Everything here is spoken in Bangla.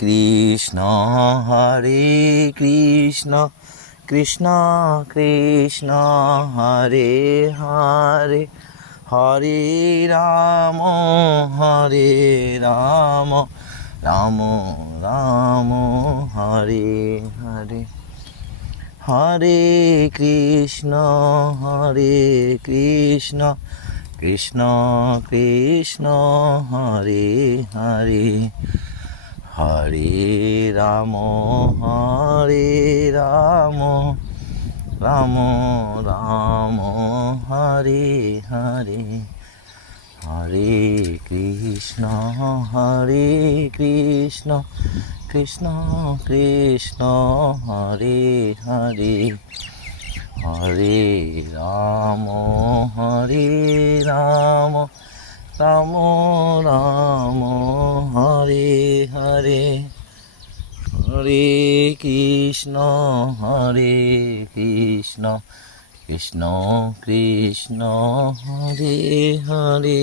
কৃষ্ণ কৃষ্ণ কৃষ্ণ হরে হরে হরে রাম রাম রাম হরে হরে হরে কৃষ্ণ কৃষ্ণ কৃষ্ণ হরে হরে হরে রাম রাম রাম হরে হরে হরে কৃষ্ণ কৃষ্ণ কৃষ্ণ হরে হরে হরে রাম রাম রাম হরে হরে হরে কৃষ্ণ কৃষ্ণ কৃষ্ণ হরে হরে।